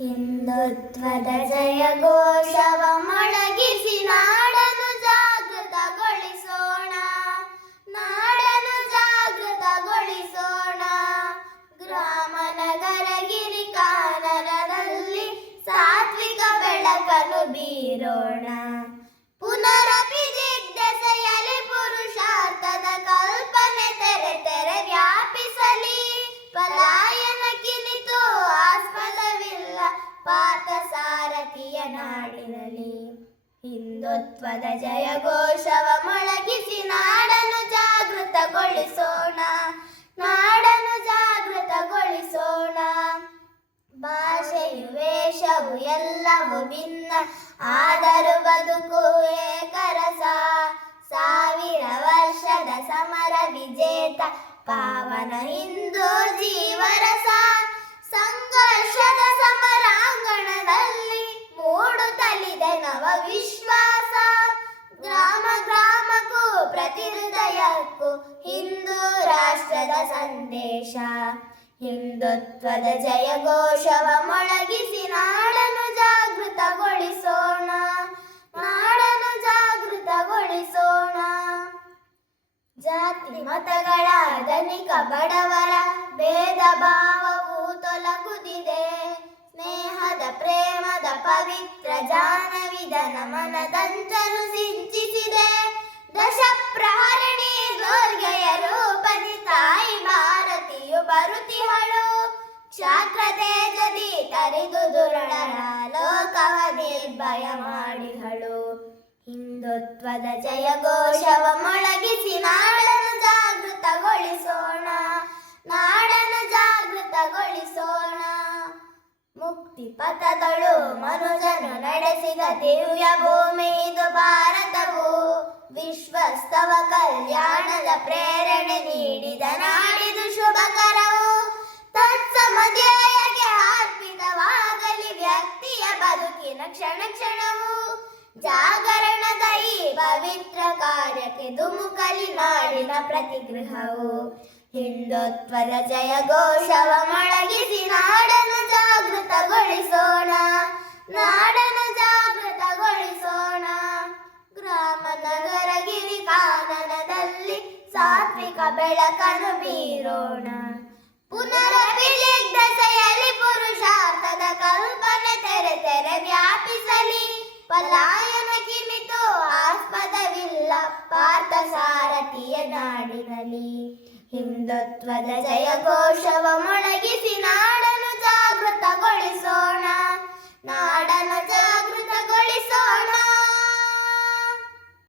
ಹಿಂದುತ್ವದ ಜಯ ಘೋಷವ ಮೊಳಗಿಸಿ ನಾಡನು ಜಾಗೃತಗೊಳಿಸೋಣ. ನಾಡನು ಜಾಗೃತಗೊಳಿಸೋಣ. ಗ್ರಾಮ ನಗರ ಗಿರಿ ಕಾನರದಲ್ಲಿ ಸಾತ್ವಿಕ ಬೆಳಕನ್ನು ಬೀರೋಣ. ನಾಡಿನಲ್ಲಿ ಹಿಂದುತ್ವದ ಜಯ ಘೋಷವ ಮೊಳಗಿಸಿ ನಾಡನ್ನು ಜಾಗೃತಗೊಳಿಸೋಣ ನಾಡನ್ನು ಜಾಗೃತಗೊಳಿಸೋಣ. ಭಾಷೆಯು ವೇಷವು ಎಲ್ಲವೂ ಭಿನ್ನ, ಆದರೂ ಬದುಕು ಏಕರಸ. ಸಾವಿರ ವರ್ಷದ ಸಮರ ವಿಜೇತ, ಪಾವನ ಹಿಂದೂ ಜೀವರಸ ವಿಶ್ವಾಸ. ಗ್ರಾಮ ಗ್ರಾಮಕ್ಕೂ ಪ್ರತಿ ಹೃದಯಕ್ಕೂ ಹಿಂದೂ ರಾಷ್ಟ್ರದ ಸಂದೇಶ. ಹಿಂದುತ್ವದ ಜಯ ಘೋಷವ ಮೊಳಗಿಸಿ ನಾಡನ್ನು ಜಾಗೃತಗೊಳಿಸೋಣ. ನಾಡನ್ನು ಜಾಗೃತಗೊಳಿಸೋಣ. ಜಾತಿ ಮತಗಳ, ಧನಿಕ, ಬಡವರ, ಭೇದ ಭಾವವು ಪವಿತ್ರ ಜಾನವಿದನ ಮನದಂಚಲು ಸಿಂಚಿಸಿದೆ. ದಶ ಪ್ರಹರಣಿ ದುರ್ಗೆಯ ರೂಪದಿ ತಾಯಿ ಭಾರತಿಯು ಬರುತಿಹಳು ಕ್ಷಾತ್ರ ತೇಜದಿ ತರಿದು ದುರುಳರ ಲೋಕವ ಭಯ ಮಾಡಿಹಳು. ಹಿಂದುತ್ವದ ಜಯ ಘೋಷವ ಮೊಳಗಿಸಿ ನಾಡನ್ನು ಜಾಗೃತಗೊಳಿಸೋಣ. ಮುಕ್ತಿ ಪಥದಳು ಮನುಜನು ನಡೆಸಿದ ದಿವ್ಯ ಭೂಮಿ ಇದು ಭಾರತವು. ವಿಶ್ವಸ್ತವ ಕಲ್ಯಾಣದ ಪ್ರೇರಣೆ ನೀಡಿದ ನಾಡಿದು ಶುಭಕರವು. ತತ್ಸಮಧ್ಯಾಯಕ್ಕೆ ಅರ್ಪಿತವಾಗಲಿ ವ್ಯಕ್ತಿಯ ಬದುಕಿನ ಕ್ಷಣ ಕ್ಷಣವು. ಜಾಗರಣದ ಈ ಪವಿತ್ರ ಕಾರ್ಯಕ್ಕೆ ಧುಮುಕಲಿ ನಾಡಿನ ಪ್ರತಿಗೃಹವು. ಹಿಂದುತ್ವದ ಜಯ ಘೋಷವ ಮೊಳಗಿಸಿ ನಾಡನ್ನು ಜಾಗೃತಗೊಳಿಸೋಣ. ನಾಡನ್ನು ಜಾಗೃತಗೊಳಿಸೋಣ. ಗ್ರಾಮ ನಗರ ಗಿರಿ ಕಾನನದಲ್ಲಿ ಸಾತ್ವಿಕ ಬೆಳಕನ್ನು ಬೀರೋಣ. ಪುನರಪಿಲಿಗ್ಧಸೆಯಲ್ಲಿ ಪುರುಷಾರ್ಥದ ಕಲ್ಪನೆ ತೆರೆ ತೆರೆ ವ್ಯಾಪಿಸಲಿ. ಪಲಾಯನ ಕಿಮಿತು ಆಸ್ಪದವಿಲ್ಲ ಪಾರ್ಥ ಸಾರಥಿಯ ನಾಡಿನಲ್ಲಿ. ಹಿಂದುತ್ವದ ಜಯ ಘೋಷವ ಮೊಳಗಿಸಿ ನಾಡನ್ನು ಜಾಗೃತಗೊಳಿಸು.